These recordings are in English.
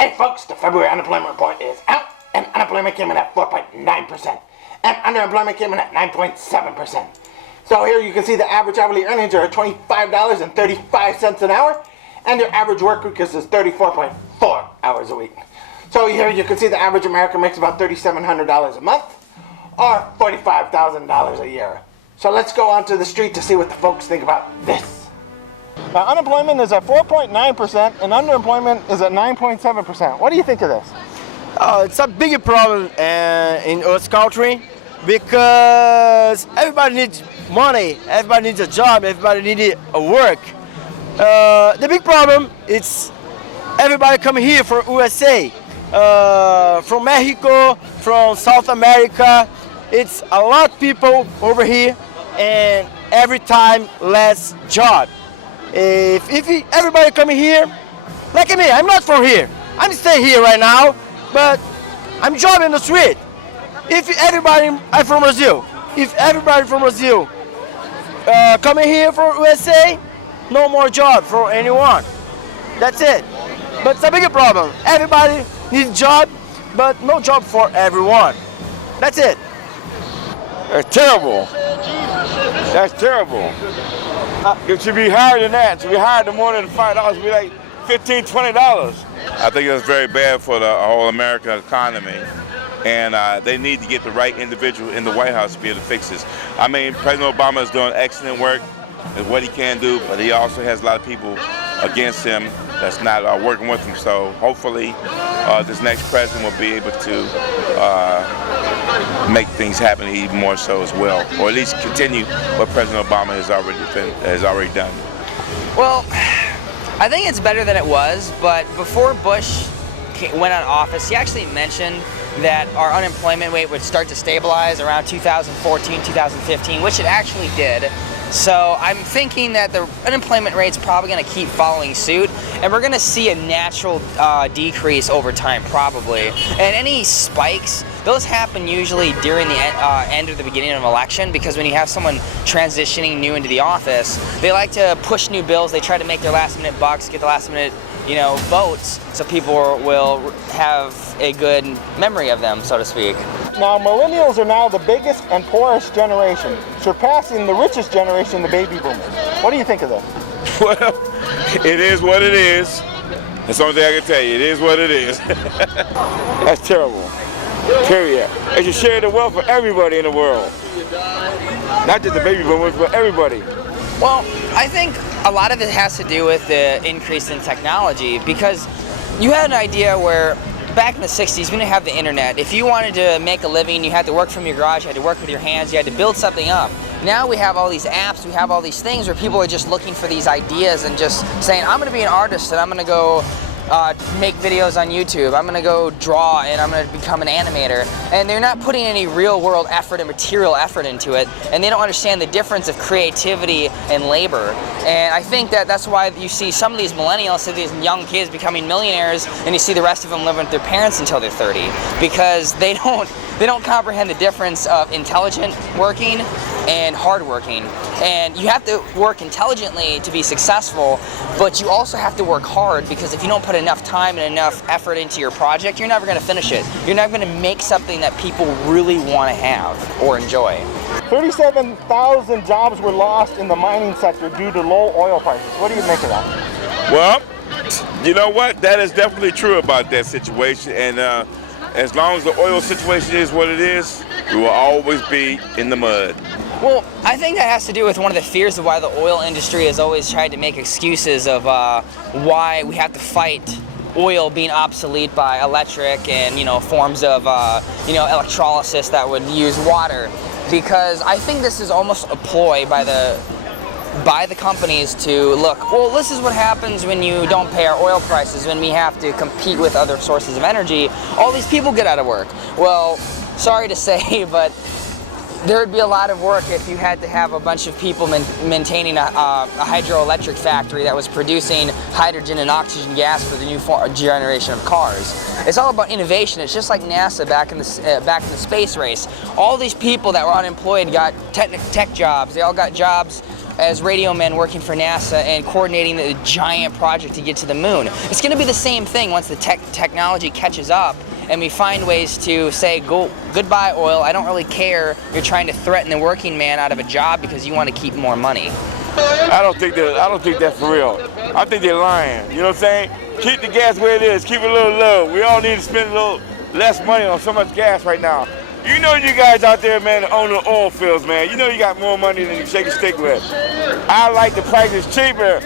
Hey folks, the February unemployment report is out, and unemployment came in at 4.9%, and underemployment came in at 9.7%. So here you can see the average hourly earnings are $25.35 an hour, and your average work week is 34.4 hours a week. So here you can see the average American makes about $3,700 a month, or $45,000 a year. So let's go onto the street to see what the folks think about this. Now, unemployment is at 4.9% and underemployment is at 9.7%. What do you think of this? It's a big problem in our country because everybody needs money, everybody needs a job, everybody needs a work. The big problem is everybody coming here from USA, from Mexico, from South America. It's a lot of people over here and every time less job. If everybody coming here, like me, I'm not from here. I'm staying here right now, but I'm jobbing in the street. I'm from Brazil. If everybody from Brazil coming here from USA, no more job for anyone. That's it. But it's a bigger problem. Everybody needs a job, but no job for everyone. That's it. That's terrible. That's terrible. It should be higher than that. It should be higher than more than $5. It should be like $15, $20. I think it's very bad for the whole American economy, and they need to get the right individual in the White House to be able to fix this. I mean, President Obama is doing excellent work, is what he can do, but he also has a lot of people against him that's not working with him. So hopefully this next president will be able to make things happen even more so as well, or at least continue what President Obama has already done. Well, I think it's better than it was, but before Bush went on office, he actually mentioned that our unemployment rate would start to stabilize around 2014, 2015, which it actually did. So I'm thinking that the unemployment rate's probably going to keep following suit, and we're going to see a natural decrease over time, probably. And any spikes, those happen usually during the end or the beginning of an election, because when you have someone transitioning new into the office, they like to push new bills. They try to make their last-minute bucks, get the last-minute, votes, so people will have a good memory of them, so to speak. Now, millennials are now the biggest and poorest generation, surpassing the richest generation, the baby boomers. What do you think of that? Well, it is what it is. That's the only thing I can tell you. It is what it is. That's terrible. Period. They should share the wealth for everybody in the world. Not just the baby boomers, but everybody. Well, I think a lot of it has to do with the increase in technology, because you had an idea where back in the 60s, we didn't have the internet. If you wanted to make a living, you had to work from your garage, you had to work with your hands, you had to build something up. Now we have all these apps, we have all these things where people are just looking for these ideas and just saying, I'm going to be an artist and I'm going to go make videos on YouTube, I'm going to go draw and I'm going to become an animator. And they're not putting any real world effort and material effort into it, and they don't understand the difference of creativity and labor. And I think that that's why you see some of these millennials, so these young kids becoming millionaires, and you see the rest of them living with their parents until they're 30, because they don't comprehend the difference of intelligent working and hard working. And you have to work intelligently to be successful, but you also have to work hard, because if you don't put enough time and enough effort into your project, you're never going to finish it. You're never going to make something that people really want to have or enjoy. 37,000 jobs were lost in the mining sector due to low oil prices. What do you make of that? Well, you know what? That is definitely true about that situation. And as long as the oil situation is what it is, we will always be in the mud. Well, I think that has to do with one of the fears of why the oil industry has always tried to make excuses of why we have to fight oil being obsolete by electric and forms of electrolysis that would use water. Because I think this is almost a ploy by the companies to look, well, this is what happens when you don't pay our oil prices, when we have to compete with other sources of energy. All these people get out of work. Well, sorry to say, but there would be a lot of work if you had to have a bunch of people maintaining a hydroelectric factory that was producing hydrogen and oxygen gas for the new generation of cars. It's all about innovation. It's just like NASA back in the space race. All these people that were unemployed got tech jobs. They all got jobs as radio men working for NASA and coordinating the giant project to get to the moon. It's going to be the same thing once the technology catches up and we find ways to say, goodbye oil, I don't really care, you're trying to threaten the working man out of a job because you want to keep more money. I don't think that's for real. I think they're lying. You know what I'm saying? Keep the gas where it is. Keep it a little low. We all need to spend a little less money on so much gas right now. You know you guys out there, man, that own the oil fields, man. You know you got more money than you shake a stick with. I like the prices cheaper.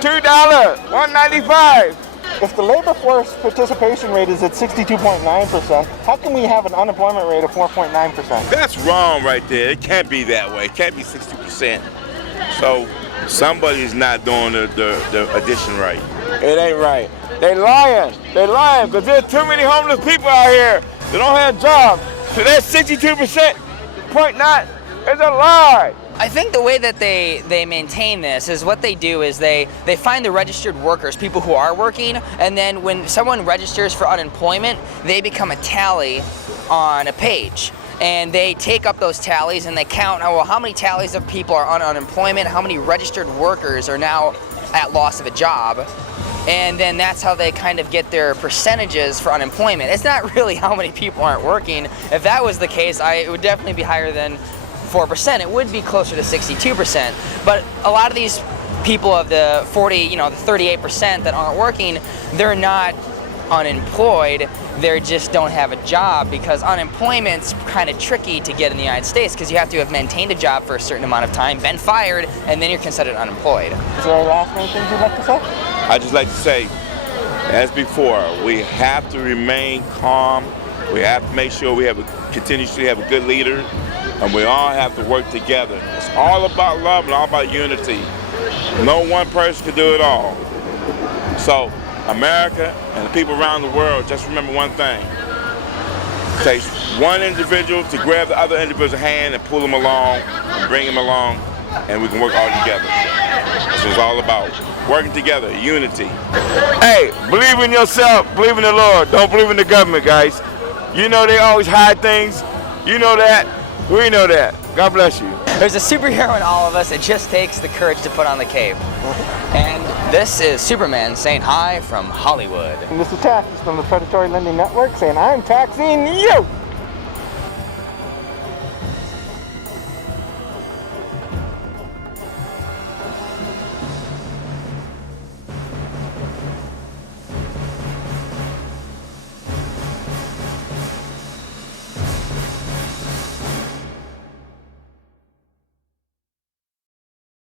$2, $1.95. If the labor force participation rate is at 62.9%, how can we have an unemployment rate of 4.9%? That's wrong right there. It can't be that way. It can't be 60%. So somebody's not doing the addition right. It ain't right. They lying. They lying because there's too many homeless people out here that don't have jobs. So that 62.9 is a lie. I think the way that they maintain this is what they do is they find the registered workers, people who are working, and then when someone registers for unemployment, they become a tally on a page. And they take up those tallies and they count, oh, well, how many tallies of people are on unemployment, how many registered workers are now at loss of a job. And then that's how they kind of get their percentages for unemployment. It's not really how many people aren't working. If that was the case, it would definitely be higher than 4%. It would be closer to 62%. But a lot of these people of the 38% that aren't working, they're not unemployed. They just don't have a job because unemployment's kind of tricky to get in the United States because you have to have maintained a job for a certain amount of time, been fired, and then you're considered unemployed. Is there any last minute things you'd like to say? I just like to say, as before, we have to remain calm. We have to make sure we continuously have a good leader, and we all have to work together. It's all about love and all about unity. No one person can do it all. So, America and the people around the world, just remember one thing. It takes one individual to grab the other individual's hand and pull them along, and bring them along, and we can work all together. That's what it's all about. Working together, unity. Hey, believe in yourself, believe in the Lord. Don't believe in the government, guys. You know they always hide things. You know that. We know that. God bless you. There's a superhero in all of us. It just takes the courage to put on the cape. And this is Superman saying hi from Hollywood. And this is Taxis from the Predatory Lending Network saying I'm taxing you!